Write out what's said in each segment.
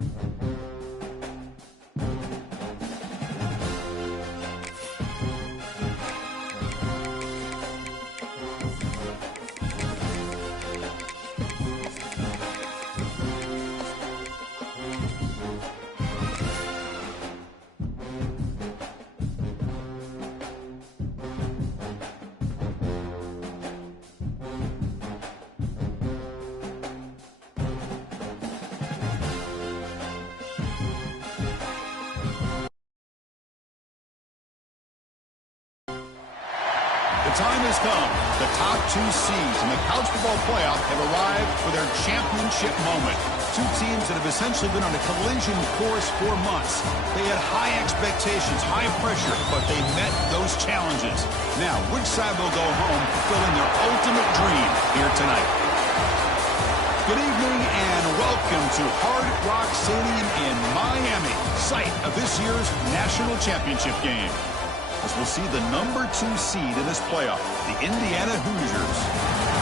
The time has come. The top two seeds in the college football playoff have arrived for their championship moment. Two teams that have essentially been on a collision course for months. They had high expectations, high pressure, but they met those challenges. Now, which side will go home fulfilling their ultimate dream here tonight? Good evening and welcome to Hard Rock Stadium in Miami, site of this year's national championship game. As we'll see the number 2 seed in this playoff, the Indiana Hoosiers,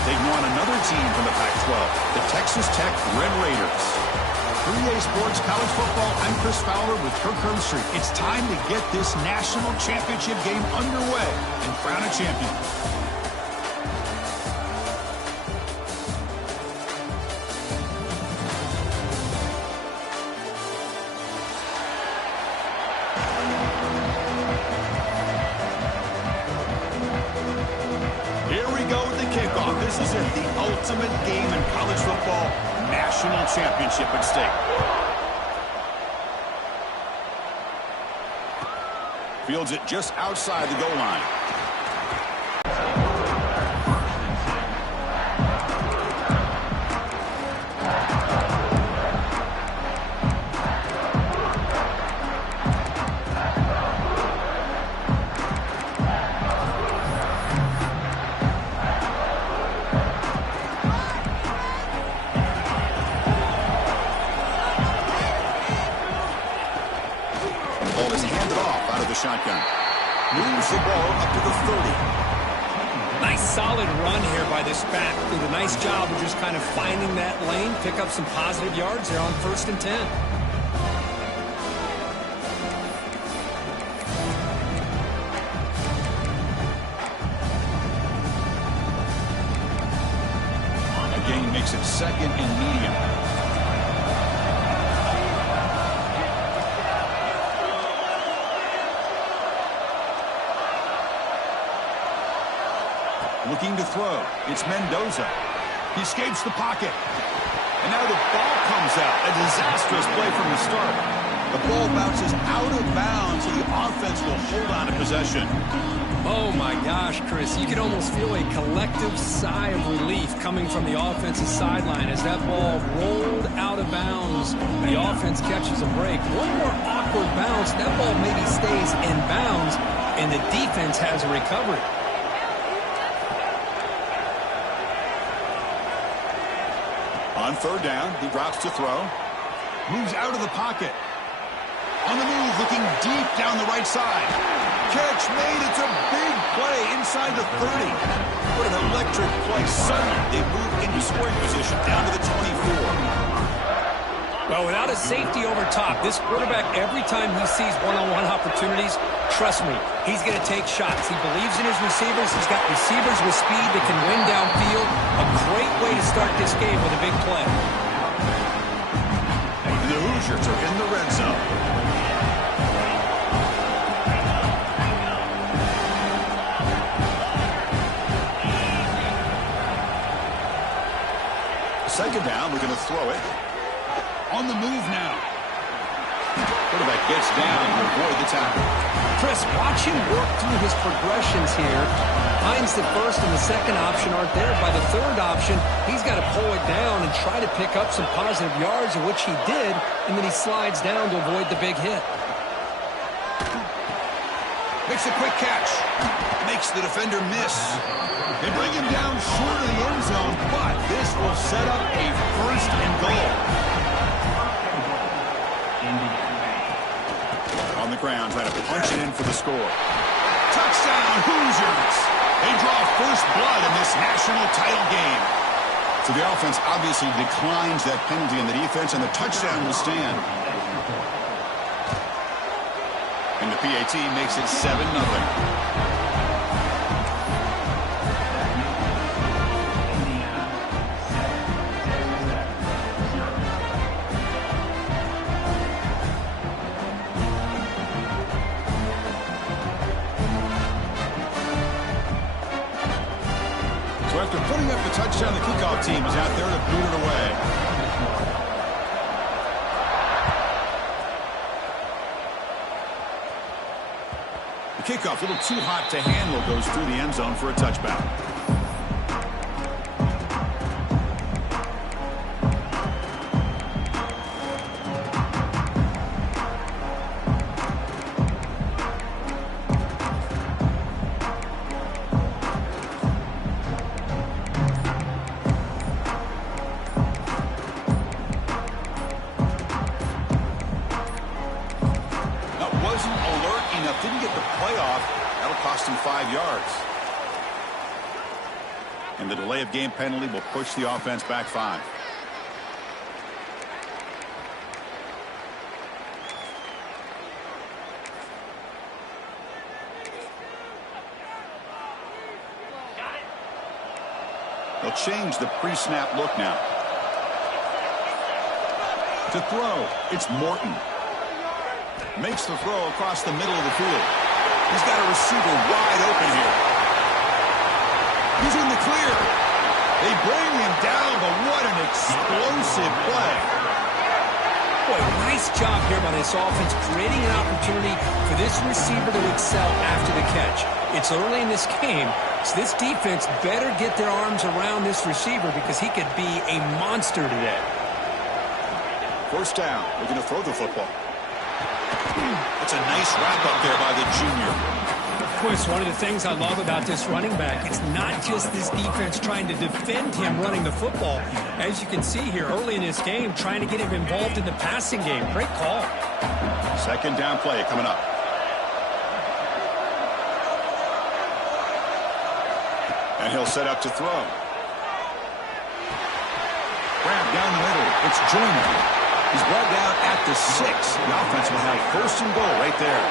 taking on another team from the Pac-12, the Texas Tech Red Raiders. 3A Sports College Football, I'm Chris Fowler with Kirk Herbstreit. It's time to get this national championship game underway and crown a champion. This is it, the ultimate game in college football, national championship at stake. Fields it just outside the goal line. Shotgun. Moves the ball up to the 30. Nice solid run here by this back. Did a nice job of just kind of finding that lane, pick up some positive yards there on 1st and 10. A gain makes it 2nd and medium. Looking to throw. It's Mendoza. He escapes the pocket. And now the ball comes out. A disastrous play from the start. The ball bounces out of bounds, so the offense will hold on to possession. Oh, my gosh, Chris. You can almost feel a collective sigh of relief coming from the offensive sideline as that ball rolled out of bounds. The offense catches a break. One more awkward bounce. That ball maybe stays in bounds, and the defense has a recovery. On 3rd down, he drops to throw. Moves out of the pocket. On the move, looking deep down the right side. Catch made. It's a big play inside the 30. What an electric play. Suddenly, they move into scoring position down to the 24. Well, without a safety over top, this quarterback, every time he sees one-on-one opportunities, trust me, he's going to take shots. He believes in his receivers. He's got receivers with speed that can win downfield. A great way to start this game with a big play. And the Hoosiers are in the red zone. Second down, we're going to throw it. On the move now. Quarterback gets down to avoid the tackle. Chris, watch him work through his progressions here. Finds the 1st and the 2nd option aren't there. By the 3rd option, he's got to pull it down and try to pick up some positive yards, of which he did, and then he slides down to avoid the big hit. Makes a quick catch. Makes the defender miss. They bring him down short of the end zone, but this will set up a 1st and goal. On the ground, trying to punch it in for the score. Touchdown, Hoosiers! They draw first blood in this national title game. So the offense obviously declines that penalty in the defense, and the touchdown will stand. And the PAT makes it 7-0. After putting up the touchdown, the kickoff team is out there to boot it away. The kickoff, a little too hot to handle, goes through the end zone for a touchback. Didn't get the playoff. That'll cost him 5 yards. And the delay of game penalty will push the offense back 5. They'll change the pre-snap look now. To throw, it's Morton. Makes the throw across the middle of the field. He's got a receiver wide open here. He's in the clear. They bring him down, but what an explosive play. Boy, nice job here by this offense, creating an opportunity for this receiver to excel after the catch. It's early in this game, so this defense better get their arms around this receiver because he could be a monster today. First down, looking to throw the football. It's a nice wrap-up there by the junior. Of course, one of the things I love about this running back, it's not just this defense trying to defend him running the football. As you can see here early in this game, trying to get him involved in the passing game. Great call. Second down play coming up. And he'll set up to throw. Grab down the middle. It's Joyner. He's brought down at the 6. The offense will have first and goal right there.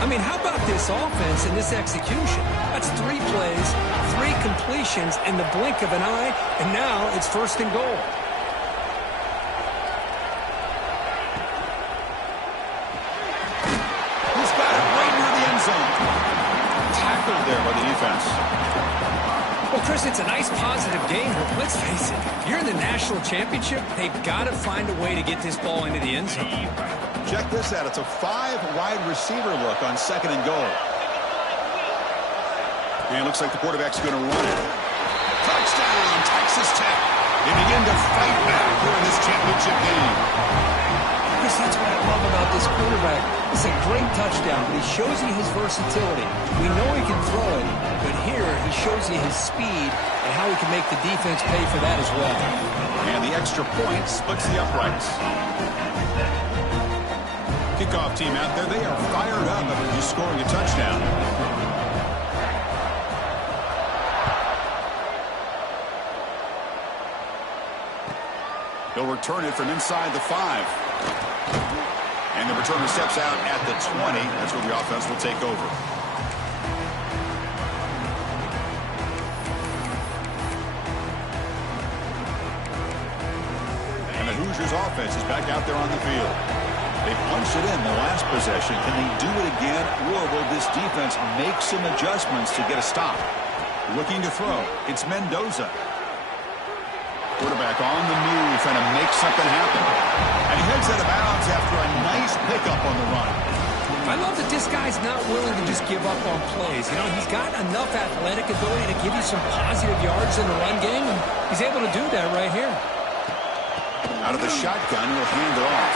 I mean, how about this offense and this execution? That's 3 plays, 3 completions in the blink of an eye, and now it's first and goal. He's got it right near the end zone. Tackled there by the defense. Well, Chris, it's a nice positive game, but let's face it, you're in the national championship, they've got to find a way to get this ball into the end zone. Check this out. It's a 5-wide receiver look on second and goal. And it looks like the quarterback's going to run it. Touchdown, Texas Tech. They begin to fight back here in this championship game. Chris, that's what I love about this quarterback. It's a great touchdown, but he shows you his versatility. We know he can throw it, but here he shows you his speed and how he can make the defense pay for that as well. And the extra point splits the uprights. Kickoff team out there, they are fired up after just scoring a touchdown. He'll return it from inside the 5. And the returner steps out at the 20. That's where the offense will take over. And the Hoosiers offense is back out there on the field. They punched it in the last possession. Can they do it again, or will this defense make some adjustments to get a stop? Looking to throw. It's Mendoza. Quarterback on the move, trying to make something happen. And he heads out of bounds after a nice pickup on the run. I love that this guy's not willing to just give up on plays. You know, he's got enough athletic ability to give you some positive yards in the run game, and he's able to do that right here. Out of the shotgun, he'll hand it off.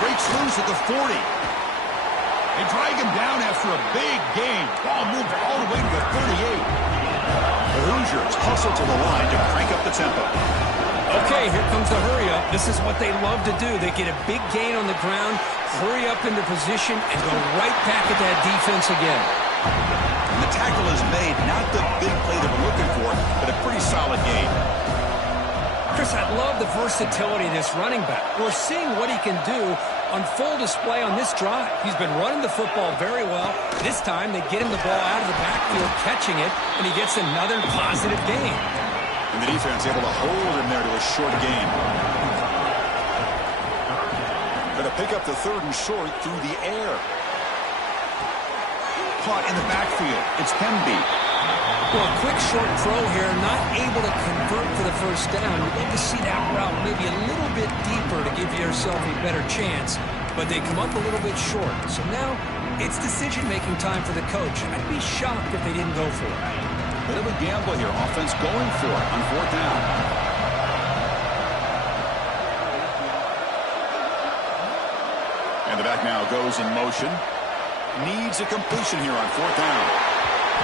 Breaks loose at the 40. They drag him down after a big gain. Ball moved all the way to the 38. The Hoosiers hustle to the line to crank up the tempo. Okay, here comes the hurry-up. This is what they love to do. They get a big gain on the ground, hurry up into position, and go right back at that defense again. And the tackle is made, not the big play that we're looking for, but a pretty solid gain. Chris, I love the versatility of this running back. We're seeing what he can do on full display on this drive. He's been running the football very well. This time, they get him the ball out of the backfield, catching it, and he gets another positive gain. And the defense able to hold him there to a short gain. Going to pick up the 3rd and short through the air. Caught in the backfield. It's Hemby. Well, a quick short throw here, not able to convert for the first down. You'd love to see that route maybe a little bit deeper to give yourself a better chance, but they come up a little bit short. So now it's decision-making time for the coach. I'd be shocked if they didn't go for it. Bit of a gamble here. Offense going for it on 4th down. And the back now goes in motion. Needs a completion here on 4th down.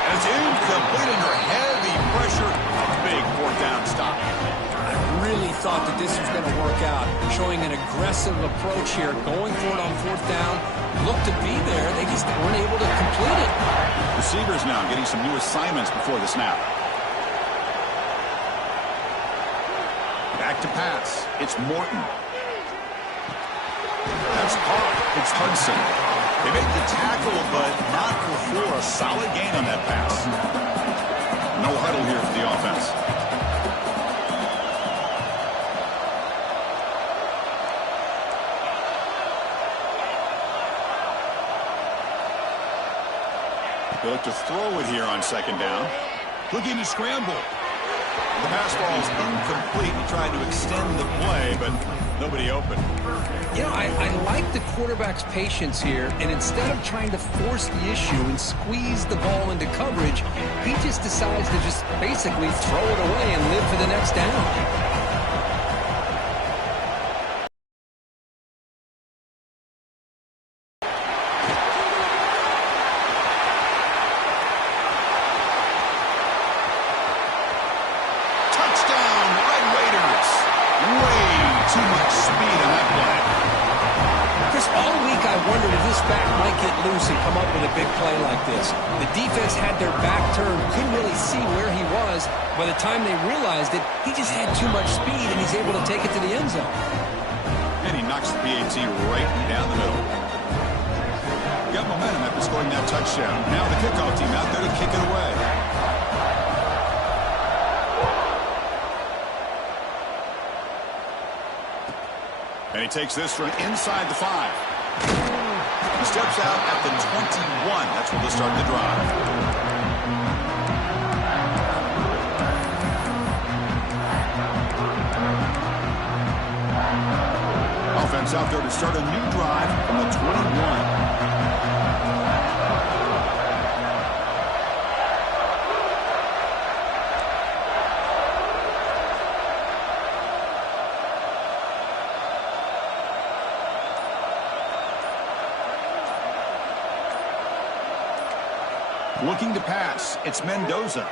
It's incomplete under heavy pressure. A big 4th down stop. I really thought that this was going to work out, showing an aggressive approach here, going for it on 4th down. Looked to be there. They just weren't able to complete it. Receivers now getting some new assignments before the snap. Back to pass. It's Morton. That's caught. It's Hudson. They make the tackle, but not before a solid gain on that pass. No huddle here for the offense. They look to throw it here on 2nd down. Looking to scramble. The pass ball is incomplete. He tried to extend the play, but nobody open. You know, I like the quarterback's patience here, and instead of trying to force the issue and squeeze the ball into coverage, he just decides to just basically throw it away and live for the next down. loose and come up with a big play like this. The defense had their back turned, couldn't really see where he was. By the time they realized it, he just had too much speed, and he's able to take it to the end zone. And he knocks the PAT right down the middle. Got momentum after scoring that touchdown. Now the kickoff team out there to kick it away. And he takes this from inside the 5. He steps out at the 21. That's where they'll start the drive. Offense out there to start a new drive from the 21. Looking to pass. It's Mendoza.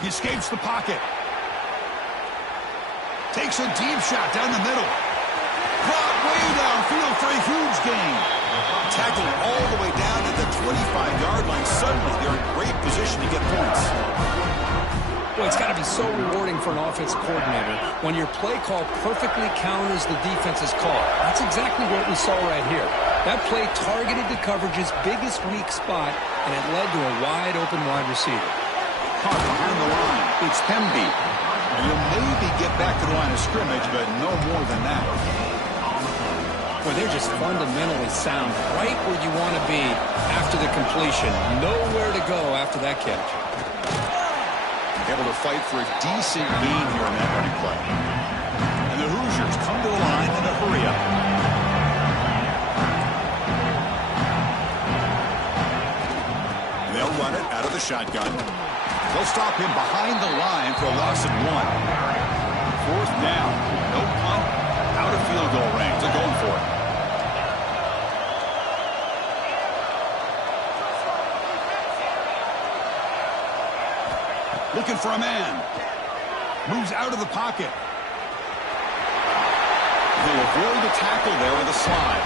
He escapes the pocket. Takes a deep shot down the middle. Brought way downfield for a huge gain. Tackled all the way down at the 25-yard line. Suddenly, they're in great position to get points. Well, it's got to be so rewarding for an offense coordinator when your play call perfectly counters the defense's call. That's exactly what we saw right here. That play targeted the coverage's biggest weak spot, and it led to a wide-open wide receiver. Caught behind the line. It's Hemby. And you'll maybe get back to the line of scrimmage, but no more than that. Well, they're just fundamentally sound right where you want to be after the completion. Nowhere to go after that catch. Able to fight for a decent gain here on that running play. And the Hoosiers come to the line in a hurry-up. They'll run it out of the shotgun. They'll stop him behind the line for a loss of 1. 4th down. No punt. Out of field goal range. They're going for it. Looking for a man. Moves out of the pocket. They'll avoid the tackle there with a slide.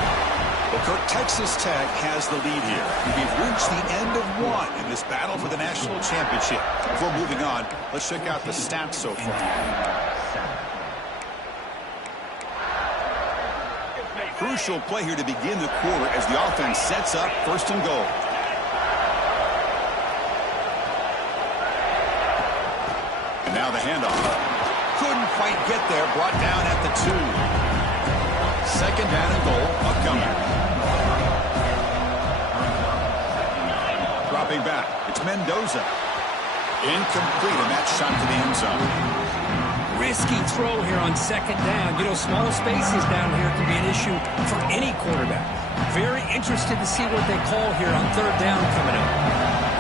Well, Kirk, Texas Tech has the lead here. We've reached the end of one in this battle for the national championship. Before moving on, let's check out the stats so far. Crucial play here to begin the quarter as the offense sets up first and goal. And now the handoff. Couldn't quite get there. Brought down at the 2. Second down and goal upcoming. Dropping back. It's Mendoza. Incomplete, and that shot to the end zone. Risky throw here on second down. You know, small spaces down here can be an issue for any quarterback. Very interested to see what they call here on third down coming up.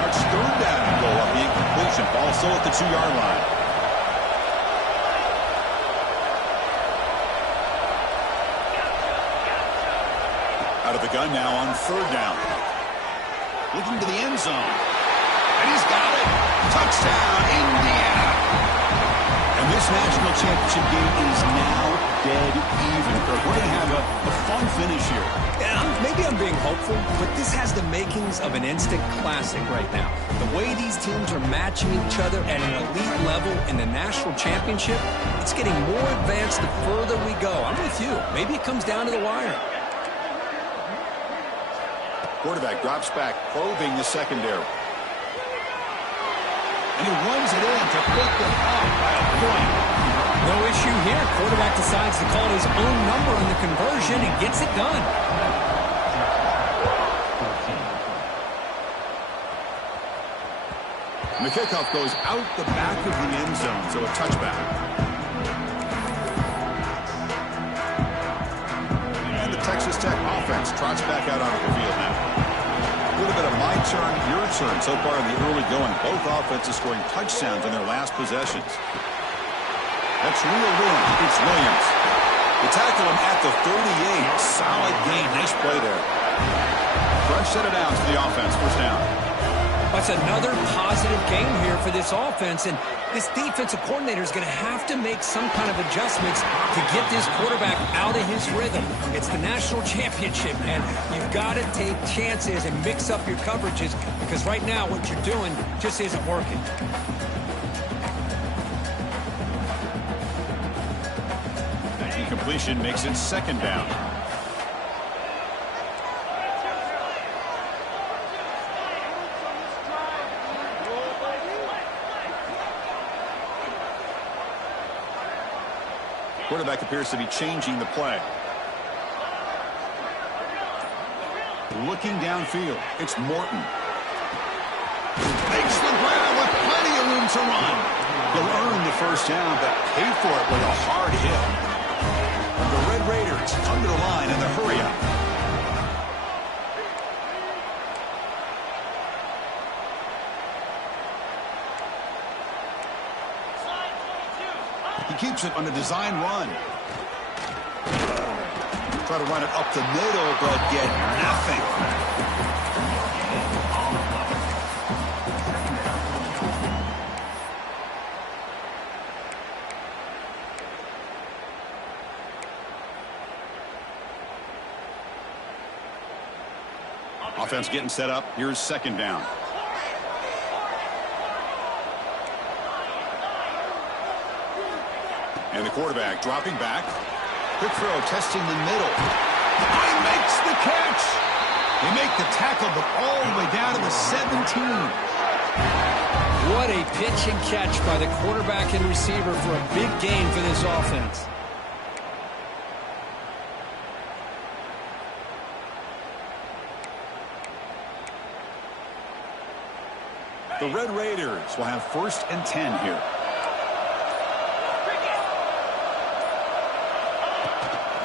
It's third down and goal up the incompletion. Ball still at the 2-yard line. Out of the gun now on third down. Looking to the end zone. And he's got it. Touchdown, Indiana. And this national championship game is now dead even. We're going to have a fun finish here. Yeah, maybe I'm being hopeful, but this has the makings of an instant classic right now. The way these teams are matching each other at an elite level in the national championship, it's getting more advanced the further we go. I'm with you. Maybe it comes down to the wire. Quarterback drops back, probing the secondary. And he runs it in to put them up by a point. No issue here. Quarterback decides to call his own number on the conversion and gets it done. And the kickoff goes out the back of the end zone, so a touchback. And the Texas Tech offense trots back out onto the field now. A little bit of my turn, your turn so far in the early going. Both offenses scoring touchdowns in their last possessions. That's real room. It's Williams. They tackle him at the 38. Solid gain. Nice play there. Fresh set of downs to the offense. First down. That's another positive game here for this offense, and this defensive coordinator is going to have to make some kind of adjustments to get this quarterback out of his rhythm. It's the national championship, man. You've got to take chances and mix up your coverages because right now what you're doing just isn't working. Incompletion makes it second down. Quarterback appears to be changing the play. Looking downfield, it's Morton. Makes the grab with plenty of room to run. He'll earn the first down, but pay for it with a hard hit. The Red Raiders under the line in the hurry-up. He keeps it on a design run. Try to run it up the middle, but get nothing. Offense getting set up. Here's second down. And the quarterback dropping back. Quick throw, testing the middle. He makes the catch. They make the tackle, but all the way down to the 17. What a pitch and catch by the quarterback and receiver for a big gain for this offense. The Red Raiders will have first and 10 here.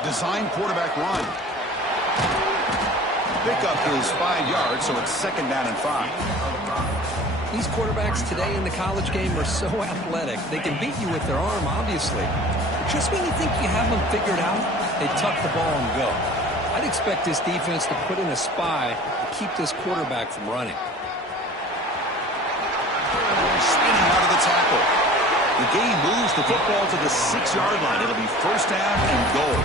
Design quarterback run. Pickup is 5 yards, so it's second down and 5. These quarterbacks today in the college game are so athletic. They can beat you with their arm, obviously. But just when you think you have them figured out, they tuck the ball and go. I'd expect this defense to put in a spy to keep this quarterback from running. Spinning out of the tackle. The game moves the football to the 6-yard line. It'll be first down and goal.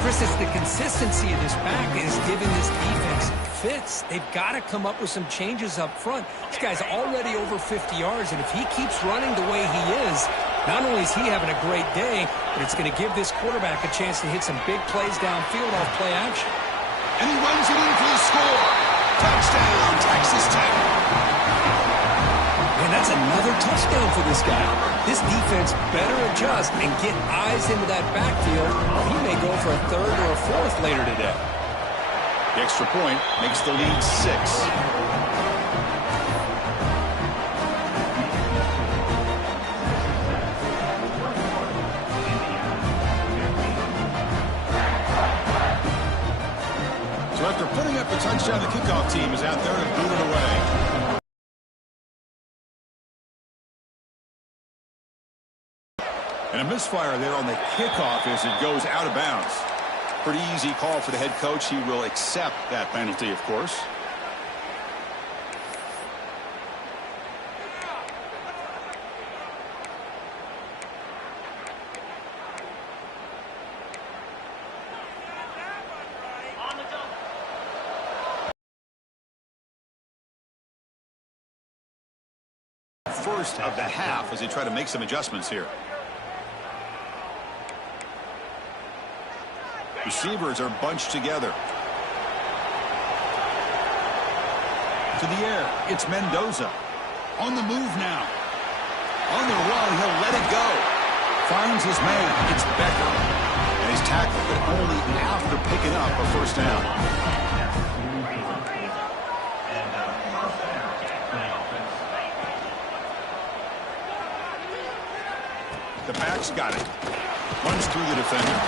Chris, it's the consistency of this back is giving this defense fits. They've got to come up with some changes up front. This guy's already over 50 yards, and if he keeps running the way he is, not only is he having a great day, but it's going to give this quarterback a chance to hit some big plays downfield off play action. And he runs it in for the score. Touchdown, Texas Tech. And that's another touchdown for this guy. This defense better adjust and get eyes into that backfield, or he may go for a third or a fourth later today. The extra point makes the lead 6. So after putting up a touchdown, the kickoff team is out there to boot it away. And a misfire there on the kickoff as it goes out of bounds. Pretty easy call for the head coach. He will accept that penalty, of course. First of the half as they try to make some adjustments here. Receivers are bunched together. To the air, it's Mendoza. On the move now. On the run, he'll let it go. Finds his man, it's Becker. And he's tackled, but only after picking up a first down. The back's got it. Runs through the defender.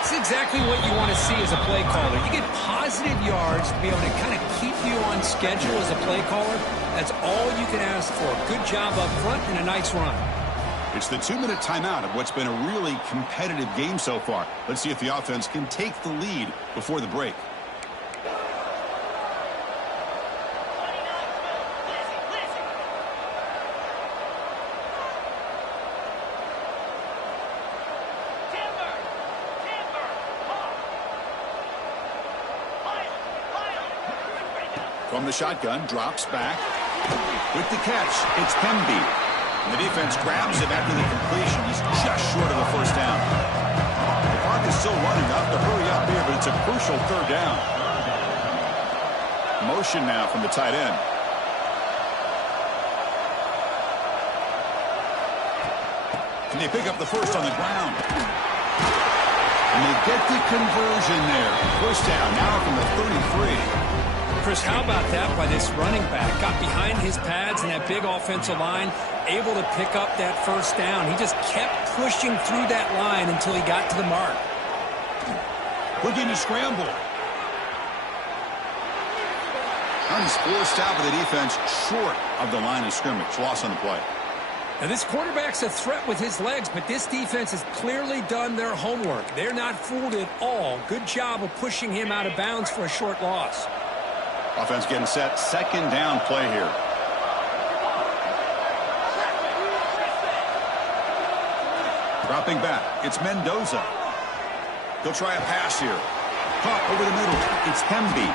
It's exactly what you want to see as a play caller. You get positive yards to be able to kind of keep you on schedule as a play caller. That's all you can ask for. Good job up front and a nice run. It's the 2-minute timeout of what's been a really competitive game so far. Let's see if the offense can take the lead before the break. From the shotgun, drops back. With the catch, it's Pemby. And the defense grabs him after the completion. He's just short of the first down. The clock is still running. They'll have to hurry up here, but it's a crucial third down. Motion now from the tight end. And they pick up the first on the ground. And they get the conversion there. First down now from the 33. Chris, how about that by this running back? Got behind his pads and that big offensive line, able to pick up that first down. He just kept pushing through that line until he got to the mark. Looking to scramble. And he's forced out by the defense short of the line of scrimmage. Loss on the play. Now, this quarterback's a threat with his legs, but this defense has clearly done their homework. They're not fooled at all. Good job of pushing him out of bounds for a short loss. Offense getting set. Second down play here. Dropping back. It's Mendoza. He'll try a pass here. Caught over the middle. It's Pemby.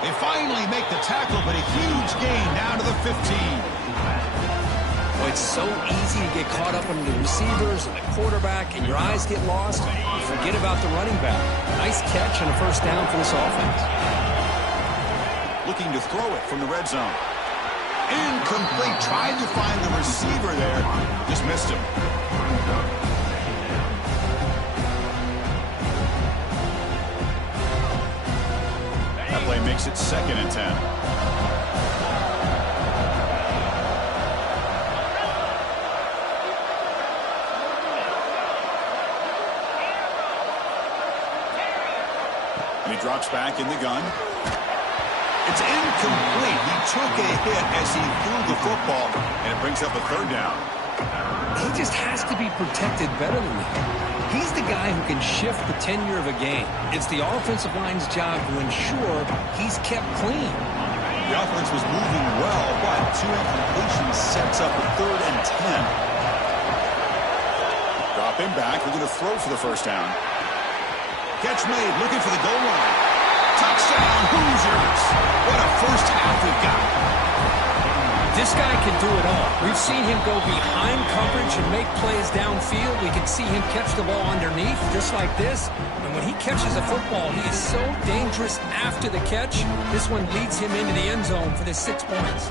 They finally make the tackle, but a huge gain down to the 15. Well, it's so easy to get caught up on the receivers and the quarterback, and your eyes get lost. You forget about the running back. Nice catch and a first down for this offense. Looking to throw it from the red zone. Incomplete. Tried to find the receiver there. Just missed him. That play makes it 2nd and 10. And he drops back in the gun. It's incomplete. He took a hit as he threw the football, and it brings up a third down. He just has to be protected better than that. He's the guy who can shift the tenure of a game. It's the offensive line's job to ensure he's kept clean. The offense was moving well, but 2 incompletions sets up a 3rd and 10. Drop him back. We're going to throw for the first down. Catch made, looking for the goal line. Touchdown, Hoosiers. What a first half we've got. This guy can do it all. We've seen him go behind coverage and make plays downfield. We can see him catch the ball underneath, just like this. And when he catches a football, he is so dangerous after the catch. This one leads him into the end zone for the 6 points.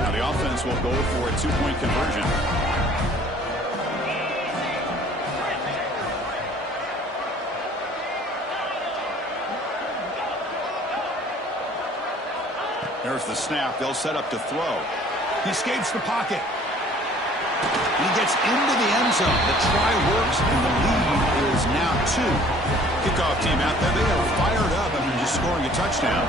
Now the offense will go for a 2-point conversion. There's the snap. They'll set up to throw. He escapes the pocket. He gets into the end zone. The try works, and the lead is now 2. Kickoff team out there. They are fired up after just scoring a touchdown.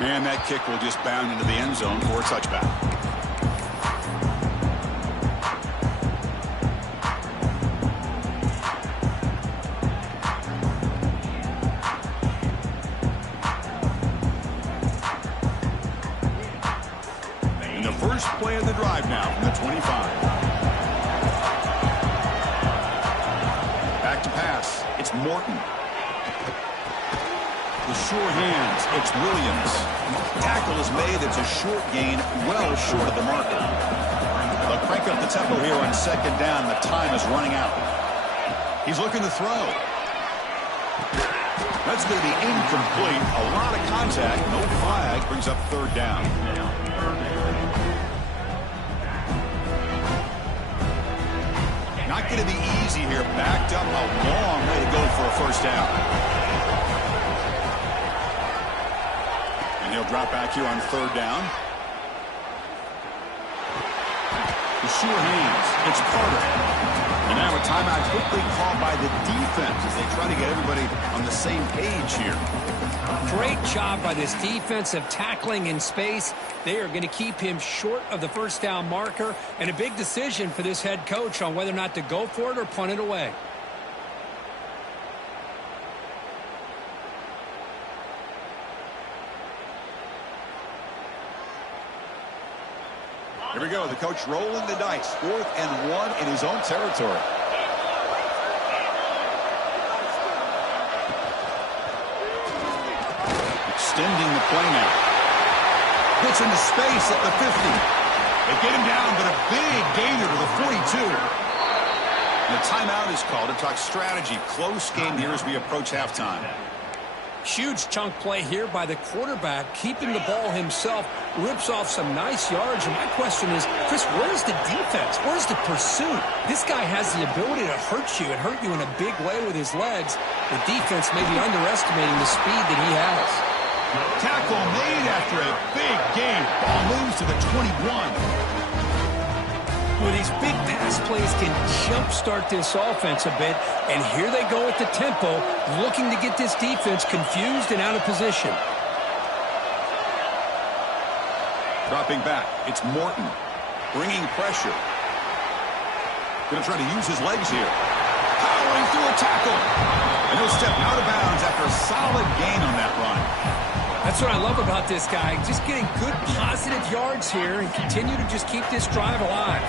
And that kick will just bound into the end zone for a touchback. First play of the drive now from the 25. Back to pass. It's Morton. The sure hands. It's Williams. Tackle is made. It's a short gain, well short of the marker. They'll crank up the tempo here on second down. The time is running out. He's looking to throw. That's going to be incomplete. A lot of contact. No flag. Brings up third down. Not going to be easy here. Backed up, a long way to go for a first down. And he'll drop back here on third down. The sure hands. It's Carter. And now a timeout quickly called by the defense as they try to get everybody on the same page here. Great job by this defense of tackling in space. They are going to keep him short of the first down marker, and a big decision for this head coach on whether or not to go for it or punt it away. Here we go. The coach rolling the dice. 4th and 1 in his own territory. Extending the play now. Gets into space at the 50. They get him down, but a big gainer to the 42. And the timeout is called to talk strategy. Close game here as we approach halftime. Huge chunk play here by the quarterback, keeping the ball himself, rips off some nice yards. And my question is, Chris, where's the defense? Where's the pursuit? This guy has the ability to hurt you and hurt you in a big way with his legs. The defense may be underestimating the speed that he has. Tackle made after a big gain. Ball moves to the 21. Well, these big pass plays can jumpstart this offense a bit, and here they go at the tempo, looking to get this defense confused and out of position. Dropping back, it's Morton, bringing pressure. Going to try to use his legs here. Powering through a tackle, and he'll step out of bounds after a solid gain on that run. That's what I love about this guy. Just getting good positive yards here and continue to just keep this drive alive.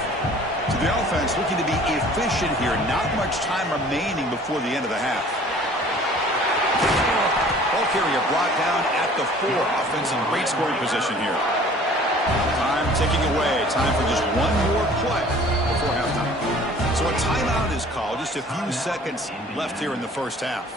So the offense looking to be efficient here. Not much time remaining before the end of the half. Ball carrier brought down at the 4. Offense in great scoring position here. Time ticking away. Time for just one more play before halftime. So a timeout is called. Just a few seconds left here in the first half.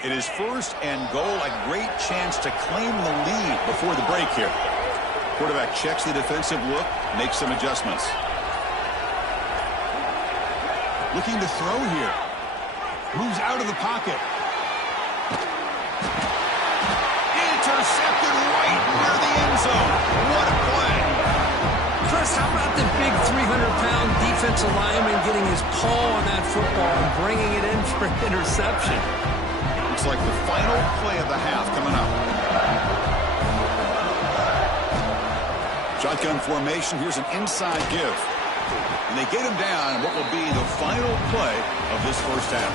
It is 1st and goal, a great chance to claim the lead before the break here. Quarterback checks the defensive look, makes some adjustments. Looking to throw here. Moves out of the pocket. Intercepted right near the end zone. What a play. Chris, how about the big 300-pound defensive lineman getting his paw on that football and bringing it in for an interception? Looks like the final play of the half coming up. Shotgun formation. Here's an inside give. And they get him down in what will be the final play of this first half.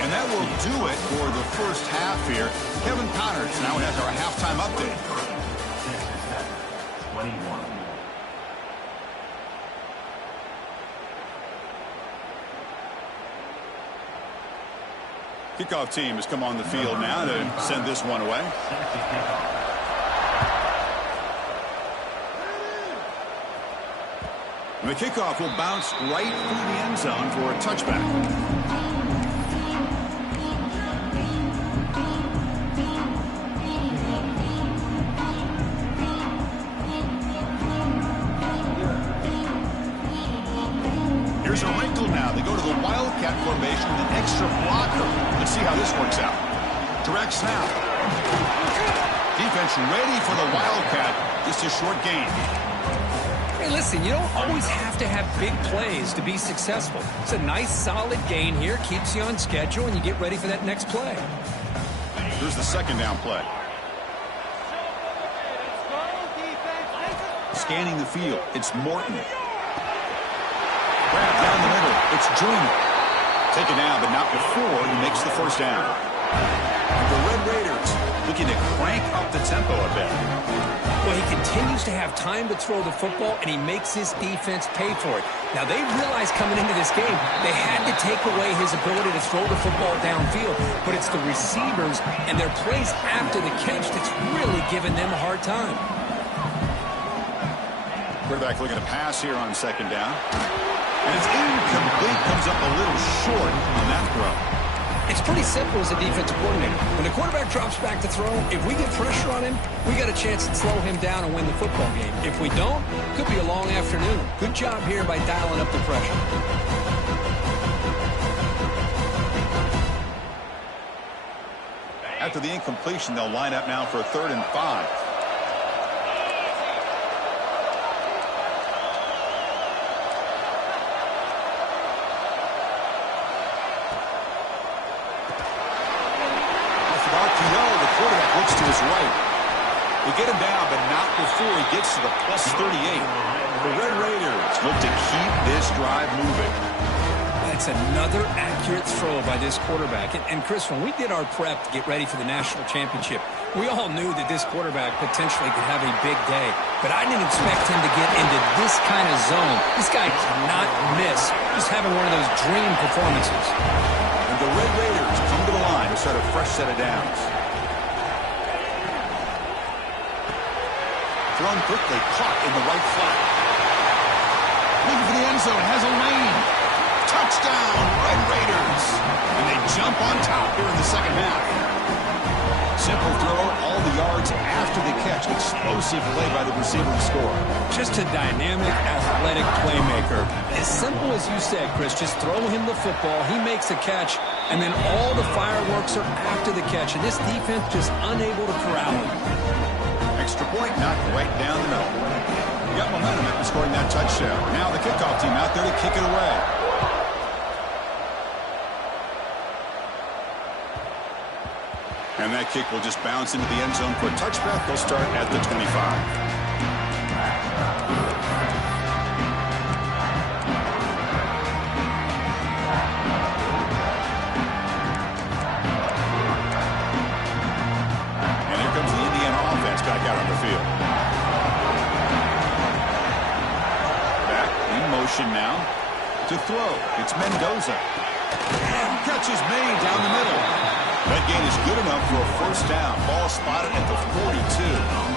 And that will do it for the first half here. Kevin Connors now has our halftime update. 21. Kickoff team has come on the field now to send this one away. And the kickoff will bounce right through the end zone for a touchback. Here's a wrinkle now. They go to the Wildcat formation with an extra blocker. Let's see how this works out. Direct snap. Defense ready for the Wildcat. Just a short gain. Hey, listen, you don't always have to have big plays to be successful. It's a nice, solid gain here. Keeps you on schedule, and you get ready for that next play. Here's the second down play. Scanning the field. It's Morton. Grab down the middle. It's Joyner. Taken down, but not before he makes the first down. The Red Raiders looking to crank up the tempo a bit. Well, he continues to have time to throw the football, and he makes his defense pay for it. Now, they realized coming into this game they had to take away his ability to throw the football downfield, but it's the receivers and their plays after the catch that's really giving them a hard time. Quarterback looking to pass here on second down. And it's incomplete, comes up a little short on that throw. It's pretty simple as a defensive coordinator. When the quarterback drops back to throw, if we get pressure on him, we got a chance to slow him down and win the football game. If we don't, it could be a long afternoon. Good job here by dialing up the pressure. After the incompletion, they'll line up now for a 3rd and 5. Looks to his right. They get him down, but not before he gets to the plus 38. The Red Raiders look to keep this drive moving. That's another accurate throw by this quarterback. And Chris, when we did our prep to get ready for the national championship, we all knew that this quarterback potentially could have a big day. But I didn't expect him to get into this kind of zone. This guy cannot miss. Just having one of those dream performances. And the Red Raiders come to the line to start a fresh set of downs. Thrown quickly, caught in the right flat. Looking for the end zone, has a lane. Touchdown, Red Raiders. And they jump on top here in the second half. Simple throw, all the yards after the catch. Explosive play by the receiver to score. Just a dynamic, athletic playmaker. As simple as you said, Chris, just throw him the football, he makes a catch, and then all the fireworks are after the catch. And this defense just unable to corral him. Extra point, knocked right down the middle. We got momentum after scoring that touchdown. Now the kickoff team out there to kick it away. And that kick will just bounce into the end zone for a touchback. They'll start at the 25. Back out on the field. Back in motion now to throw. It's Mendoza. And catch is made down the middle. That gain is good enough for a first down. Ball spotted at the 42.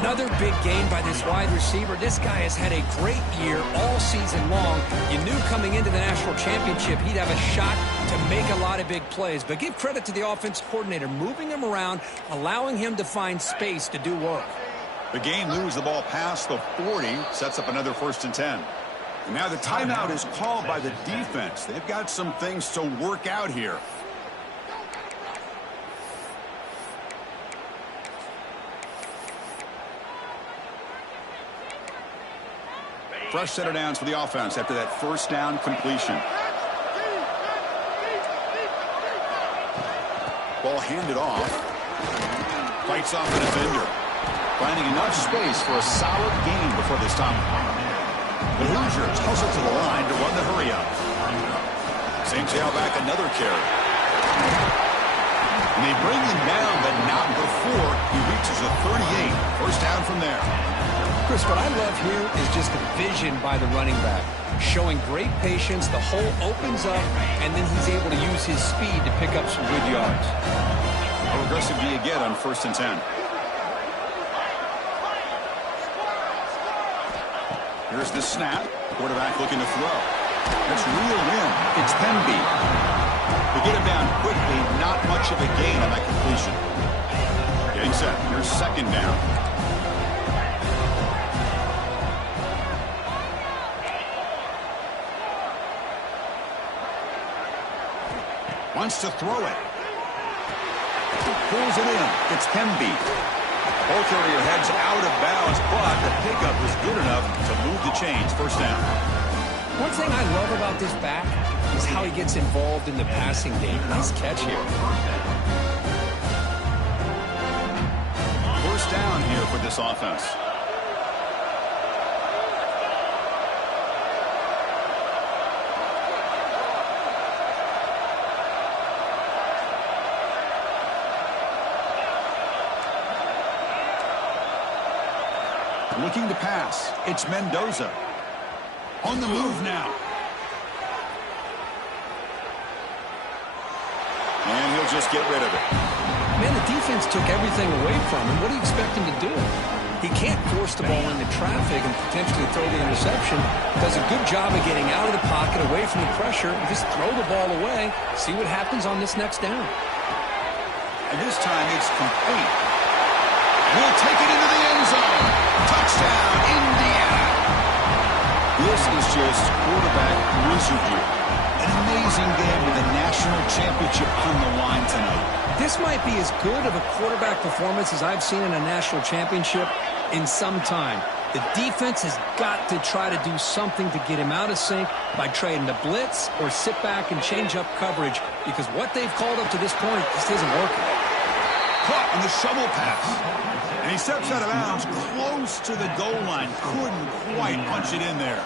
Another big gain by this wide receiver. This guy has had a great year all season long. You knew coming into the national championship he'd have a shot to make a lot of big plays. But give credit to the offensive coordinator, moving him around, allowing him to find space to do work. The gain moves the ball past the 40, sets up another 1st and 10. And now the timeout is called by the defense. They've got some things to work out here. Fresh set of downs for the offense after that first down completion. Ball handed off. Fights off the defender. Finding enough space for a solid gain before they stop. The Hoosiers hustle to the line to run the hurry up. Ncaa back another carry. And they bring him down, but not before he reaches a 38. First down from there. Chris, what I love here is just the vision by the running back. Showing great patience, the hole opens up, and then he's able to use his speed to pick up some good yards. How aggressive do you get on 1st and 10? Here's the snap. Quarterback looking to throw. That's reeled in. It's Penby. They get him down quickly. Not much of a gain on that completion. Getting set. Here's 2nd down. Wants to throw it. Pulls it in. It's Penby. Ball carrier heads out of bounds, but the pickup was good enough to move the chains. First down. One thing I love about this back is how he gets involved in the passing game. Nice catch here. First down here for this offense. Looking to pass. It's Mendoza. On the move now. And he'll just get rid of it. Man, the defense took everything away from him. What do you expect him to do? He can't force the ball into traffic and potentially throw the interception. Does a good job of getting out of the pocket, away from the pressure, and just throw the ball away. See what happens on this next down. And this time it's complete. We'll take it into the end zone. Touchdown, Indiana. This is just quarterback wizardry. An amazing game with a national championship on the line tonight. This might be as good of a quarterback performance as I've seen in a national championship in some time. The defense has got to try to do something to get him out of sync by trading the blitz or sit back and change up coverage, because what they've called up to this point just isn't working. Caught on the shovel pass. And he steps out of bounds close to the goal line. Couldn't quite punch it in there.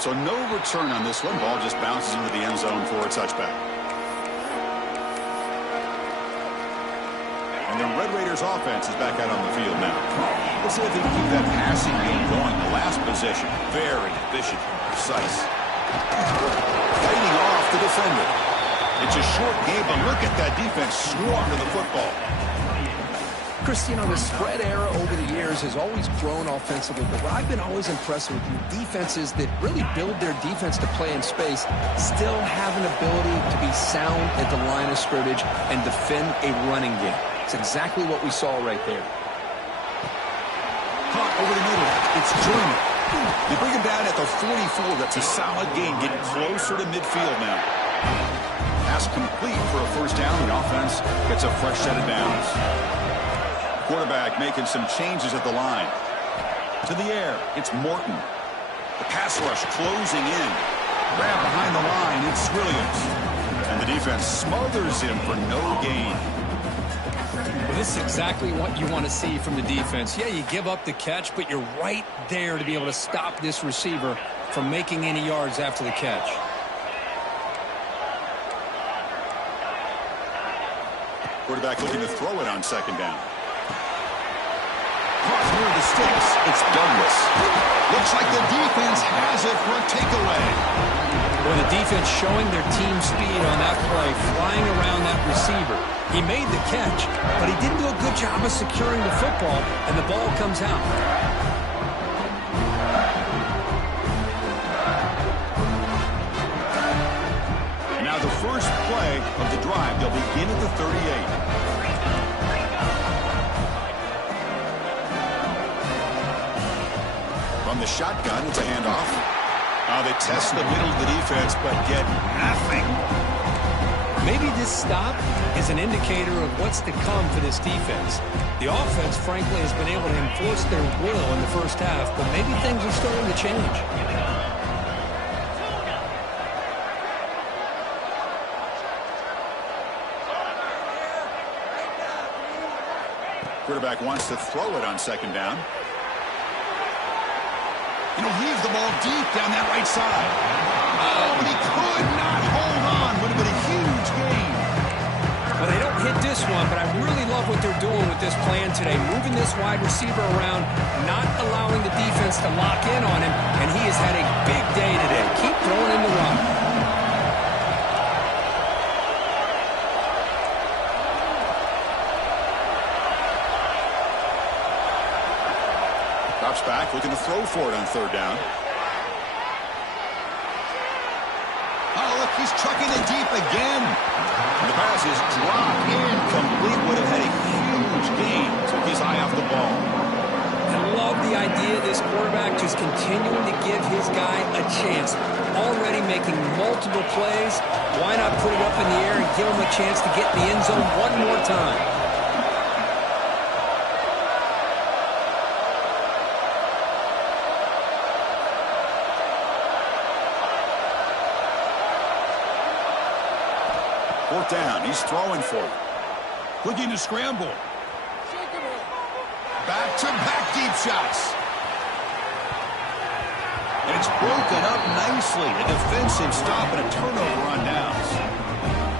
So no return on this one. Ball just bounces into the end zone for a touchback. And the Red Raiders offense is back out on the field now. Let's see if they can keep that passing game going. The last possession, very efficient, precise. Fighting off the defender. It's a short game, but look at that defense swarm to the football. Chris, you know, the spread era over the years has always grown offensively, but what I've been always impressed with defenses that really build their defense to play in space still have an ability to be sound at the line of scrimmage and defend a running game. It's exactly what we saw right there. Caught over the middle. It's German. They bring him down at the 44. That's a solid gain, getting closer to midfield now. Pass complete for a first down. The offense gets a fresh set of downs. Quarterback making some changes at the line. To the air, it's Morton. The pass rush closing in. Grab behind the line, it's Williams. And the defense smothers him for no gain. Well, this is exactly what you want to see from the defense. Yeah, you give up the catch, but you're right there to be able to stop this receiver from making any yards after the catch. Quarterback looking to throw it on second down. Caught near the sticks. It's Douglas. Looks like the defense has it for a takeaway. Well, the defense showing their team speed on that play, flying around that receiver. He made the catch, but he didn't do a good job of securing the football, and the ball comes out. Now the first play of the drive, they'll begin at the 38. From the shotgun, it's a handoff. They test the middle of the defense, but get nothing. Maybe this stop is an indicator of what's to come for this defense. The offense, frankly, has been able to enforce their will in the first half, but maybe things are starting to change. Quarterback wants to throw it on second down. And he'll heave the ball deep down that right side. Oh, but he could not hold on. Would have been a huge gain. Well, they don't hit this one, but I really love what they're doing with this plan today. Moving this wide receiver around, not allowing the defense to lock in on him, and he has had a big day today. Keep throwing in the rock. Drops back, looking to throw for it on third down. Oh, look, he's chucking it deep again. The pass is dropped incomplete. Would have had a huge gain. Took his eye off the ball. I love the idea of this quarterback just continuing to give his guy a chance. Already making multiple plays. Why not put it up in the air and give him a chance to get in the end zone one more time? Fourth down. He's throwing for it. Looking to scramble. Back-to-back deep shots. And it's broken up nicely. A defensive stop and a turnover on downs.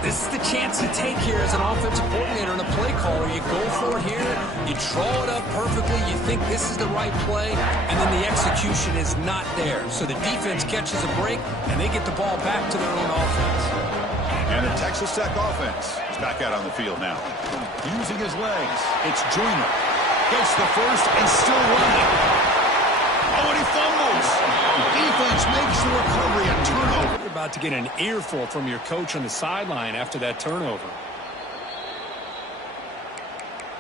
This is the chance you take here as an offensive coordinator and a play caller. You go for it here. You draw it up perfectly. You think this is the right play, and then the execution is not there. So the defense catches a break, and they get the ball back to their own offense. And the Texas Tech offense is back out on the field now. Using his legs. It's Joyner. Gets the first and still running. Oh, and he fumbles. Defense makes the recovery and turnover. You're about to get an earful from your coach on the sideline after that turnover.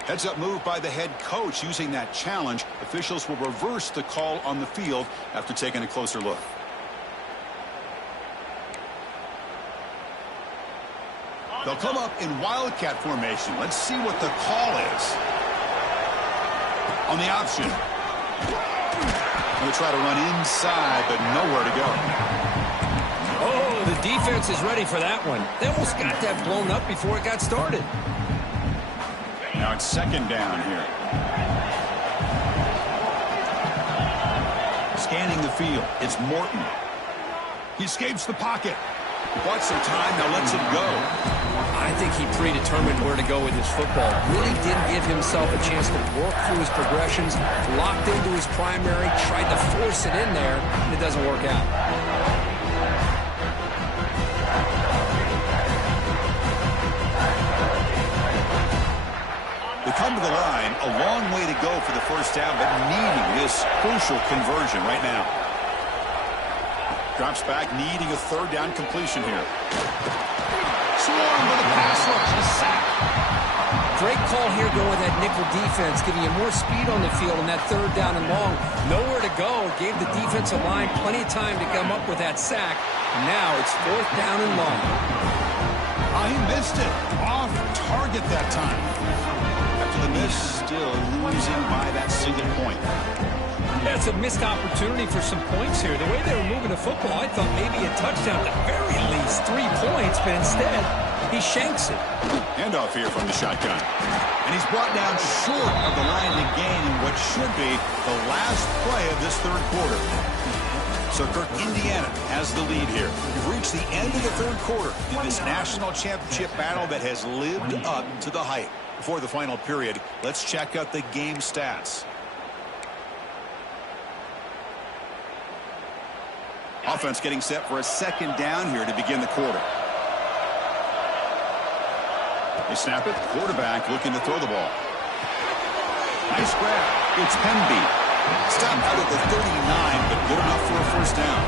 Heads-up move by the head coach using that challenge. Officials will reverse the call on the field after taking a closer look. They'll come up in Wildcat formation. Let's see what the call is. On the option. Going to try to run inside, but nowhere to go. Oh, the defense is ready for that one. They almost got that blown up before it got started. Now it's second down here. Scanning the field. It's Morton. He escapes the pocket. Bought some time, now lets it go. I think he predetermined where to go with his football. Really didn't give himself a chance to work through his progressions, locked into his primary, tried to force it in there, and it doesn't work out. They come to the line, a long way to go for the first down, but needing this crucial conversion right now. Drops back, needing a third down completion here. Swarm with a pass rush, a sack. Great call here going with that nickel defense, giving you more speed on the field on that third down and long. Nowhere to go. Gave the defensive line plenty of time to come up with that sack. Now it's fourth down and long. He missed it. Off target that time. After the miss, still losing by that single point. That's a missed opportunity for some points here. The way they were moving the football, I thought maybe a touchdown, at the very least 3 points, but instead, he shanks it. Handoff here from the shotgun. And he's brought down short of the line to gain in what should be the last play of this third quarter. So, Kirk, Indiana has the lead here. We've reached the end of the third quarter in this national championship battle that has lived up to the hype. Before the final period, let's check out the game stats. Offense getting set for a second down here to begin the quarter. They snap it. Quarterback looking to throw the ball. Nice grab. It's Pemby. Stopped out at the 39, but good enough for a first down.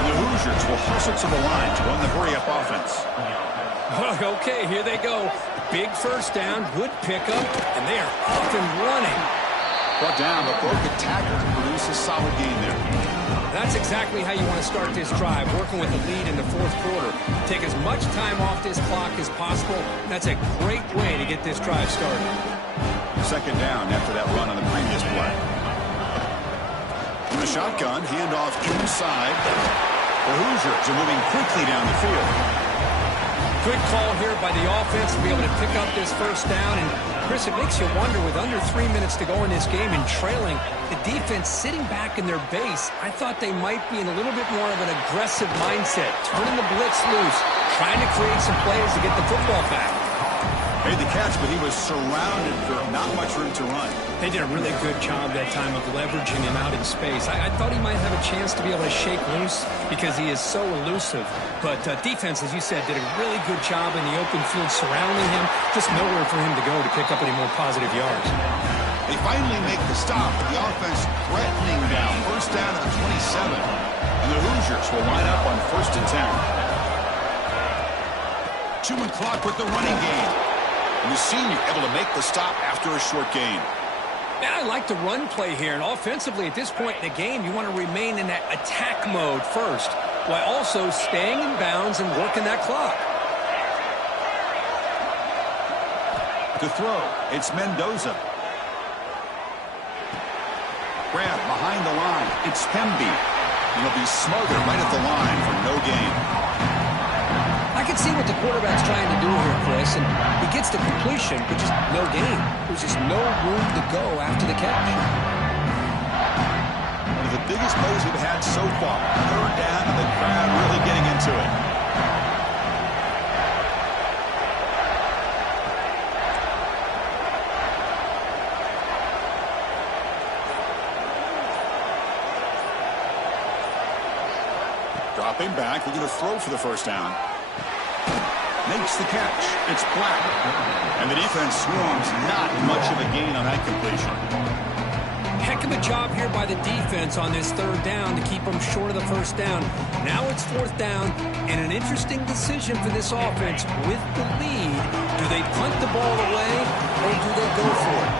And the Hoosiers will hustle to the line to run the hurry-up offense. Okay, here they go. Big first down, good pickup, and they are off and running. Brought down, but broke a tackle to produce a solid gain there. That's exactly how you want to start this drive, working with the lead in the fourth quarter. Take as much time off this clock as possible. That's a great way to get this drive started. Second down after that run on the previous play. From the shotgun, handoff inside. The Hoosiers are moving quickly down the field. Good call here by the offense to be able to pick up this first down. And, Chris, it makes you wonder, with under 3 minutes to go in this game and trailing, the defense sitting back in their base, I thought they might be in a little bit more of an aggressive mindset, turning the blitz loose, trying to create some plays to get the football back. Made the catch, but he was surrounded for not much room to run. They did a really good job that time of leveraging him out in space. I thought he might have a chance to be able to shake loose because he is so elusive. But defense, as you said, did a really good job in the open field surrounding him. Just nowhere for him to go to pick up any more positive yards. They finally make the stop, the offense threatening down. First down at the 27. And the Hoosiers will line up on 1st and 10. 2 and clock with the running game. And the senior able to make the stop after a short gain. Man, I like the run play here. And offensively, at this point in the game, you want to remain in that attack mode first, while also staying in bounds and working that clock. To throw, it's Mendoza. Grab behind the line. It's Pemby. And he'll be smothered right at the line for no gain. I can see what the quarterback's trying to do here, Chris, and he gets the completion, but just no gain. There's just no room to go after the catch. One of the biggest plays we've had so far. 3rd down, and the crowd really getting into it. Dropping back, looking to throw for the first down. Makes the catch. It's Black. And the defense swarms. Not much of a gain on that completion. Heck of a job here by the defense on this 3rd down to keep them short of the first down. Now it's 4th down, and an interesting decision for this offense with the lead. Do they punt the ball away, or do they go for it?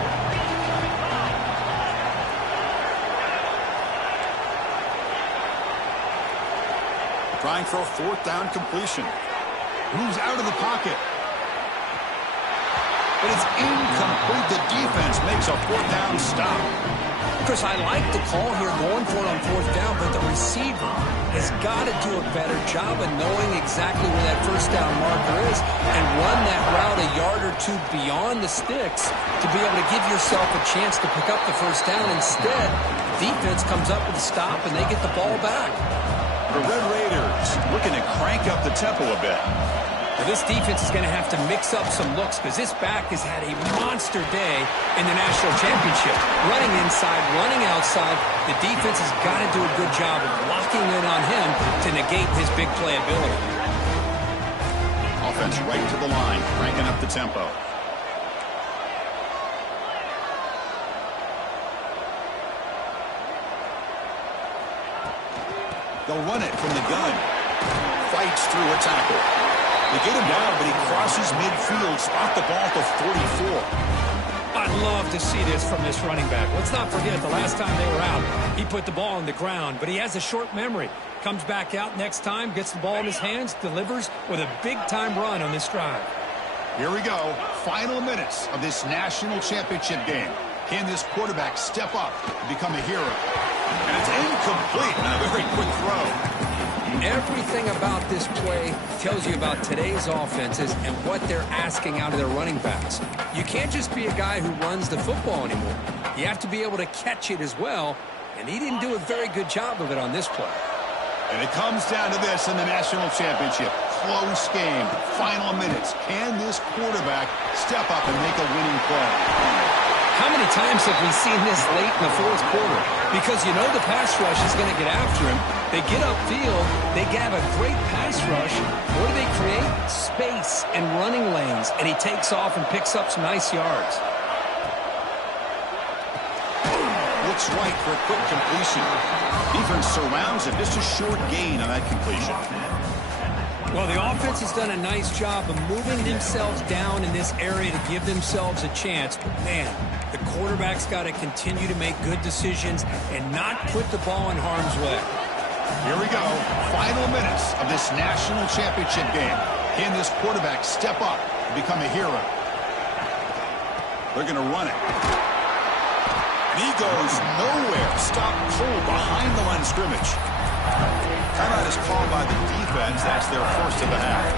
Trying for a 4th down completion. Moves out of the pocket. But it's incomplete. The defense makes a 4th down stop. Chris, I like the call here going for it on 4th down, but the receiver has got to do a better job of knowing exactly where that first down marker is and run that route a yard or two beyond the sticks to be able to give yourself a chance to pick up the first down. Instead, the defense comes up with a stop and they get the ball back. The Red Raiders looking to crank up the tempo a bit. Now, this defense is going to have to mix up some looks because this back has had a monster day in the national championship. Running inside, running outside. The defense has got to do a good job of locking in on him to negate his big play ability. Offense right to the line, cranking up the tempo. They'll run it from the gun. Fights through a tackle. They get him down, but he crosses midfield, spot the ball to 44. I'd love to see this from this running back. Let's not forget the last time they were out, he put the ball on the ground, but he has a short memory. Comes back out next time, gets the ball in his hands, delivers with a big-time run on this drive. Here we go. Final minutes of this national championship game. Can this quarterback step up and become a hero? And it's incomplete and a very quick throw. Everything about this play tells you about today's offenses and what they're asking out of their running backs. You can't just be a guy who runs the football anymore. You have to be able to catch it as well, and he didn't do a very good job of it on this play. And it comes down to this in the national championship. Close game. Final minutes. Can this quarterback step up and make a winning play? How many times have we seen this late in the 4th quarter? Because you know the pass rush is going to get after him. They get upfield. They have a great pass rush. What do they create? Space and running lanes. And he takes off and picks up some nice yards. Looks right for a quick completion. Defense surrounds him. Just a short gain on that completion. Well, the offense has done a nice job of moving themselves down in this area to give themselves a chance. But, man, the quarterback's got to continue to make good decisions and not put the ball in harm's way. Here we go. Final minutes of this national championship game. Can this quarterback step up and become a hero? They're going to run it. And he goes nowhere. Stop cold behind the line of scrimmage. Timeout is called by the defense. That's their first of the half.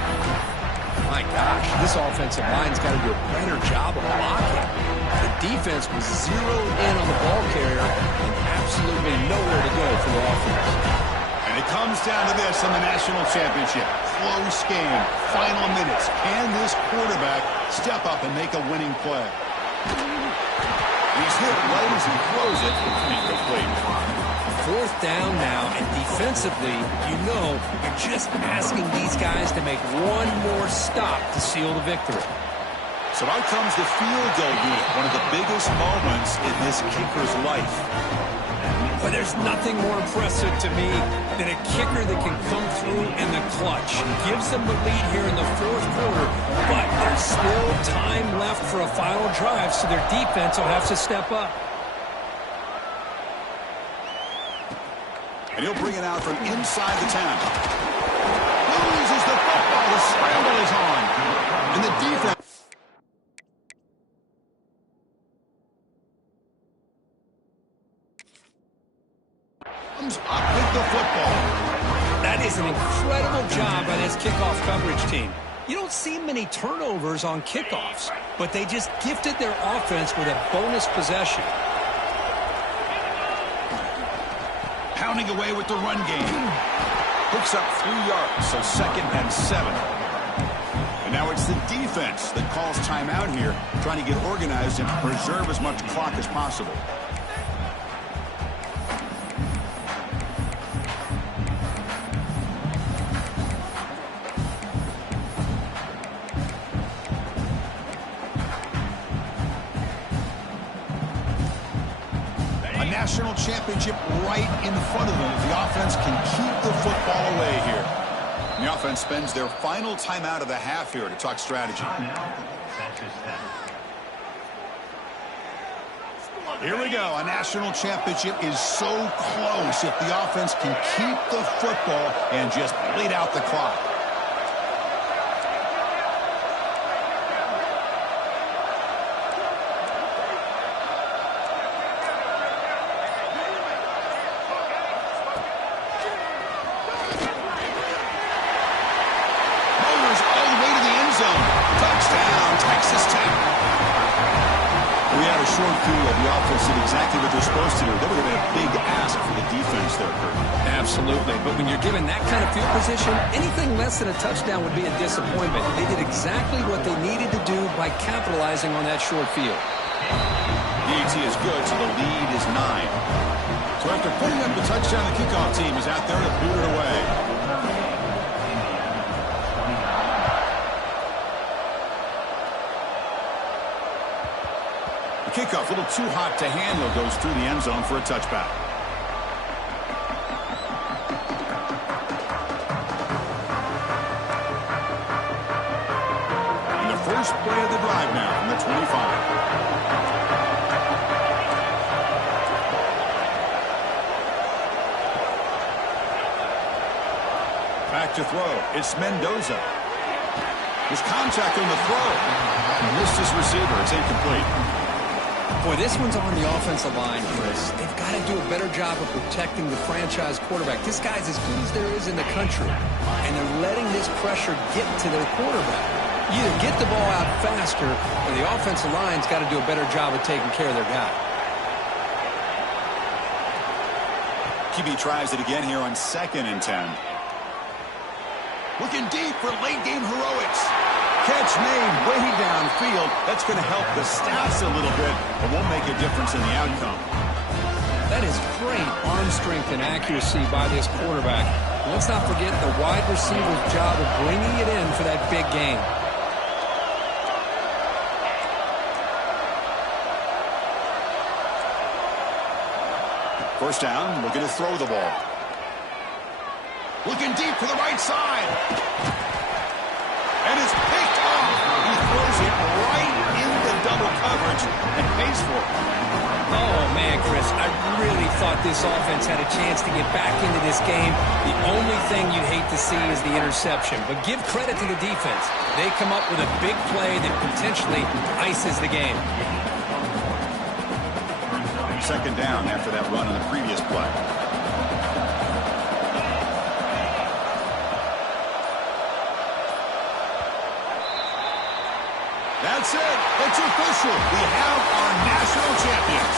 My gosh, this offensive line's got to do a better job of blocking. The defense was zeroed in on the ball carrier and absolutely nowhere to go for the offense. And it comes down to this in the national championship. Close game, final minutes. Can this quarterback step up and make a winning play? He's hit right as he throws it. Incomplete. Fourth down now, and defensively, you know, you're just asking these guys to make one more stop to seal the victory. So out comes the field goal unit, one of the biggest moments in this kicker's life. But there's nothing more impressive to me than a kicker that can come through in the clutch. Gives them the lead here in the fourth quarter, but there's still time left for a final drive, so their defense will have to step up. And he'll bring it out from inside the 10. Loses the football. The scramble is on. And the defense. Comes up with the football. That is an incredible job by this kickoff coverage team. You don't see many turnovers on kickoffs, but they just gifted their offense with a bonus possession. Pounding away with the run game. Picks up 3 yards, so 2nd and 7. And now it's the defense that calls timeout here, trying to get organized and preserve as much clock as possible. National championship right in front of them if the offense can keep the football away here. And the offense spends their final timeout of the half here to talk strategy. Here we go. A national championship is so close if the offense can keep the football and just bleed out the clock. Exactly what they're supposed to do. They were going to have a big ask for the defense there, Kurt. Absolutely. But when you're given that kind of field position, anything less than a touchdown would be a disappointment. They did exactly what they needed to do by capitalizing on that short field. The ET is good, so the lead is 9. So after putting up the touchdown, the kickoff team is out there to boot it away. Kickoff, a little too hot to handle, goes through the end zone for a touchback. And the first play of the drive now from the 25. Back to throw. It's Mendoza. There's contact on the throw. Missed his receiver. It's incomplete. Boy, this one's on the offensive line, Chris. They've got to do a better job of protecting the franchise quarterback. This guy's as good as there is in the country, and they're letting this pressure get to their quarterback. You either get the ball out faster, or the offensive line's got to do a better job of taking care of their guy. QB tries it again here on 2nd and 10. Looking deep for late-game heroics. Catch made way downfield. That's going to help the stats a little bit, but won't make a difference in the outcome. That is great arm strength and accuracy by this quarterback. Let's not forget the wide receiver's job of bringing it in for that big game. First down, looking to throw the ball. Looking deep to the right side. And it's picked off. He throws it right into double coverage and pays for it. Oh, man, Chris, I really thought this offense had a chance to get back into this game. The only thing you'd hate to see is the interception. But give credit to the defense. They come up with a big play that potentially ices the game. Second down after that run on the previous play. That's it. It's official. We have our national champion.